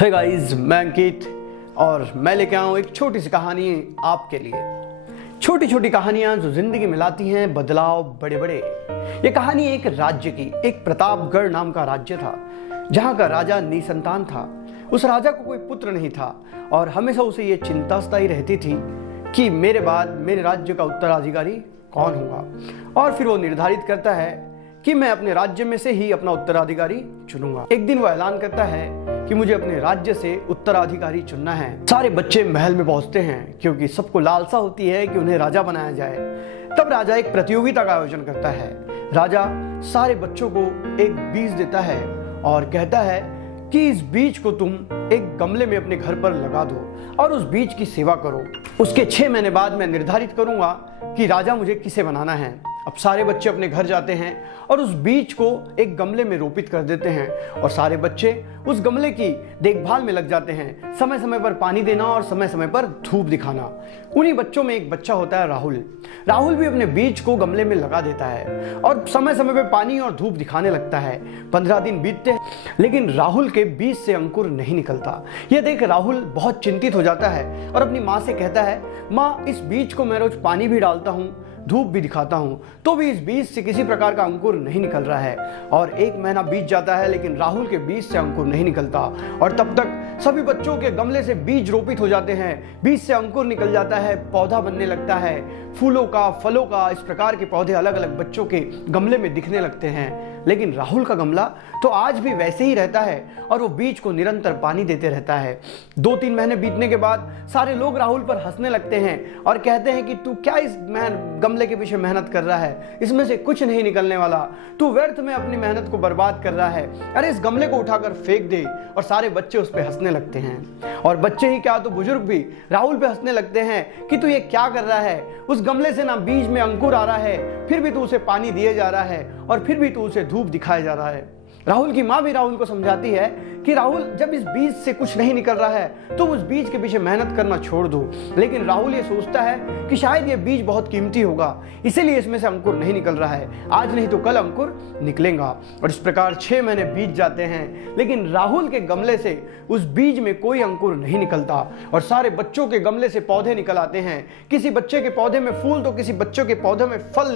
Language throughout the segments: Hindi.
हे गाइस, मैं अंकित और मैं लेके आया हूँ एक छोटी सी कहानी आपके लिए। छोटी छोटी कहानियां जो जिंदगी में लाती हैं बदलाव बड़े बड़े। ये कहानी एक राज्य की, एक प्रतापगढ़ नाम का राज्य था जहाँ का राजा निसंतान था। उस राजा को कोई पुत्र नहीं था और हमेशा उसे ये चिंता सताई रहती थी कि मेरे बाद मेरे राज्य का उत्तराधिकारी कौन होगा। और फिर वो निर्धारित करता है कि मैं अपने राज्य में से ही अपना उत्तराधिकारी चुनूंगा। एक दिन वो ऐलान करता है कि मुझे अपने राज्य से उत्तराधिकारी चुनना है। सारे बच्चे महल में पहुंचते हैं क्योंकि सबको लालसा होती है कि उन्हें राजा बनाया जाए। तब राजा एक प्रतियोगिता का आयोजन करता है। राजा सारे बच्चों को एक बीज देता है और कहता है कि इस बीज को तुम एक गमले में अपने घर पर लगा दो और उस बीज की सेवा करो। उसके 6 महीने बाद मैं निर्धारित करूंगा कि राजा मुझे किसे बनाना है। अब सारे बच्चे अपने घर जाते हैं और उस बीज को एक गमले में रोपित कर देते हैं और सारे बच्चे उस गमले की देखभाल में लग जाते हैं। समय समय पर पानी देना और समय समय पर धूप दिखाना। उन्हीं बच्चों में एक बच्चा होता है राहुल। राहुल भी अपने बीज को गमले में लगा देता है और समय समय पर पानी और धूप दिखाने लगता है। 15 दिन बीतते हैं लेकिन राहुल के बीज से अंकुर नहीं निकलता। यह देख राहुल बहुत चिंतित हो जाता है और अपनी माँ से कहता है, माँ, इस बीज को मैं रोज पानी भी डालता हूँ, धूप भी दिखाता हूं, तो भी इस बीज से किसी प्रकार का अंकुर नहीं निकल रहा है। और 1 महीना बीत जाता है लेकिन राहुल के बीज से अंकुर नहीं निकलता। और तब तक सभी बच्चों के गमले से बीज रोपित हो जाते हैं, बीज से अंकुर निकल जाता है, पौधा बनने लगता है, फूलों का, फलों का, इस प्रकार के पौधे अलग अलग बच्चों के गमले में दिखने लगते हैं। लेकिन राहुल का गमला तो आज भी वैसे ही रहता है और वो बीज को निरंतर पानी देते रहता है। 2-3 महीने बीतने के बाद सारे लोग राहुल पर हंसने लगते हैं और कहते हैं कि तू क्या इस गमले के पीछे मेहनत कर रहा है, इसमें से कुछ नहीं निकलने वाला, तू व्यर्थ में अपनी मेहनत को बर्बाद कर रहा है, अरे इस गमले को उठाकर फेंक दे। और सारे बच्चे उस पर हंसने लगते हैं और बच्चे ही क्या तो बुजुर्ग भी राहुल पे हंसने लगते हैं कि तू ये क्या कर रहा है, उस गमले से ना बीज में अंकुर आ रहा है, फिर भी तू उसे पानी दिए जा रहा है और फिर भी तू उसे धूप दिखाया जा रहा है। राहुल की माँ भी राहुल को समझाती है कि राहुल, जब इस बीज से कुछ नहीं निकल रहा है तो उस बीज के पीछे मेहनत करना छोड़ दो। लेकिन राहुल ये सोचता है कि शायद ये बीज बहुत कीमती होगा, इसीलिए इसमें से अंकुर नहीं निकल रहा है, आज नहीं तो कल अंकुर निकलेगा। और इस प्रकार 6 महीने बीत जाते हैं लेकिन राहुल के गमले से उस बीज में कोई अंकुर नहीं निकलता और सारे बच्चों के गमले से पौधे निकल आते हैं। किसी बच्चे के पौधे में फूल तो किसी बच्चों के पौधे में फल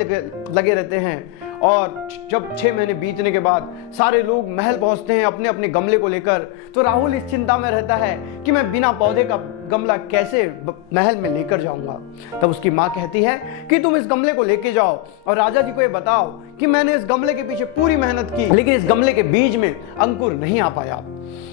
लगे रहते हैं। और जब 6 महीने बीतने के बाद सारे लोग महल पहुंचते हैं अपने अपने गमले को लेकर, तो राहुल इस चिंता में रहता है कि मैं बिना पौधे का गमला कैसे महल में लेकर जाऊंगा। तब उसकी माँ कहती है कि तुम इस गमले को लेके जाओ और राजा जी को ये बताओ कि मैंने इस गमले के पीछे पूरी मेहनत की लेकिन इस गमले के बीज में अंकुर नहीं आ पाया।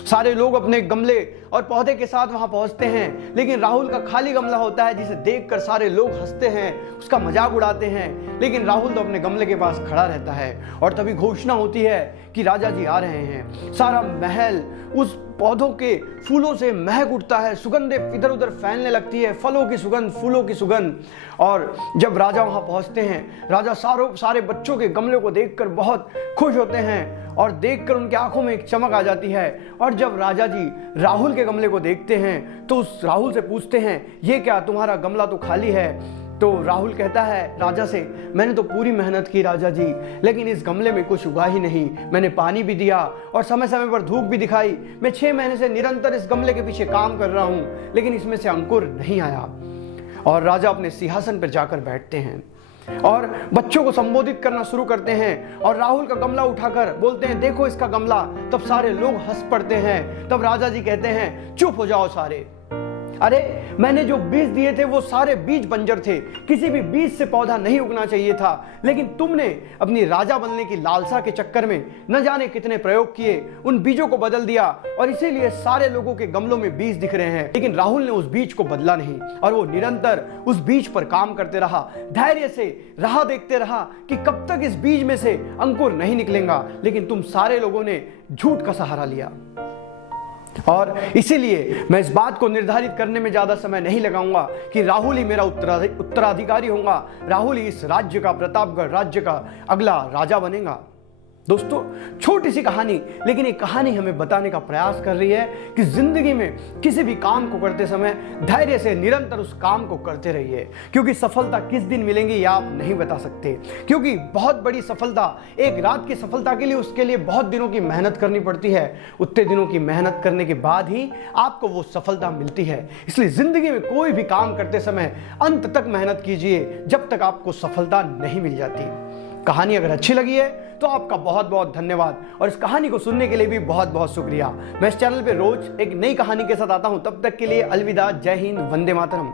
सारे लोग अपने गमले और पौधे के साथ वहां पहुंचते हैं लेकिन राहुल का खाली गमला होता है जिसे देखकर सारे लोग हंसते हैं, उसका मजाक उड़ाते हैं। लेकिन राहुल तो अपने गमले के पास खड़ा रहता है और तभी घोषणा होती है कि राजा जी आ रहे हैं। सारा महल उस पौधों के फूलों से महक उठता है, सुगंधें इधर उधर फैलने लगती है, फलों की सुगंध, फूलों की सुगंध। और जब राजा वहां पहुंचते हैं, राजा सारे बच्चों के गमले को देखकर बहुत खुश होते हैं और देखकर उनकी आंखों में एक चमक आ जाती है। और जब राजा जी राहुल के गमले को देखते हैं तो उस राहुल से पूछते हैं, ये क्या, तुम्हारा गमला तो खाली है। तो राहुल कहता है राजा से, मैंने तो पूरी मेहनत की राजा जी, लेकिन इस गमले में कुछ उगा ही नहीं। मैंने पानी भी दिया और समय समय पर धूप भी दिखाई। मैं 6 महीने से निरंतर इस गमले के पीछे काम कर रहा हूं लेकिन इसमें से अंकुर नहीं आया। और राजा अपने सिंहासन पर जाकर बैठते हैं और बच्चों को संबोधित करना शुरू करते हैं और राहुल का गमला उठाकर बोलते हैं, देखो इसका गमला। तब सारे लोग हंस पड़ते हैं। तब राजा जी कहते हैं, चुप हो जाओ सारे, अरे मैंने जो बीज दिए थे वो सारे बीज बंजर थे, किसी भी बीज से पौधा नहीं उगना चाहिए था। लेकिन तुमने अपनी राजा बनने की लालसा के चक्कर में न जाने कितने प्रयोग किए, उन बीजों को बदल दिया और इसीलिए सारे लोगों के गमलों में बीज दिख रहे हैं। लेकिन राहुल ने उस बीज को बदला नहीं और वो निरंतर उस बीज पर काम करते रहा, धैर्य से राह देखते रहा कि कब तक इस बीज में से अंकुर नहीं निकलेगा। लेकिन तुम सारे लोगों ने झूठ का सहारा लिया और इसीलिए मैं इस बात को निर्धारित करने में ज्यादा समय नहीं लगाऊंगा कि राहुल ही मेरा उत्तराधिकारी होगा, राहुल ही इस राज्य का, प्रतापगढ़ राज्य का अगला राजा बनेगा। दोस्तों, छोटी सी कहानी, लेकिन एक कहानी हमें बताने का प्रयास कर रही है कि जिंदगी में किसी भी काम को करते समय धैर्य से निरंतर उस काम को करते रहिए, क्योंकि सफलता किस दिन मिलेंगी यह आप नहीं बता सकते। क्योंकि बहुत बड़ी सफलता एक रात की सफलता के लिए उसके लिए बहुत दिनों की मेहनत करनी पड़ती है। उतने दिनों की मेहनत करने के बाद ही आपको वो सफलता मिलती है। इसलिए जिंदगी में कोई भी काम करते समय अंत तक मेहनत कीजिए, जब तक आपको सफलता नहीं मिल जाती। कहानी अगर अच्छी लगी है तो आपका बहुत बहुत धन्यवाद, और इस कहानी को सुनने के लिए भी बहुत बहुत शुक्रिया। मैं इस चैनल पे रोज एक नई कहानी के साथ आता हूं। तब तक के लिए अलविदा, जय हिंद, वंदे मातरम।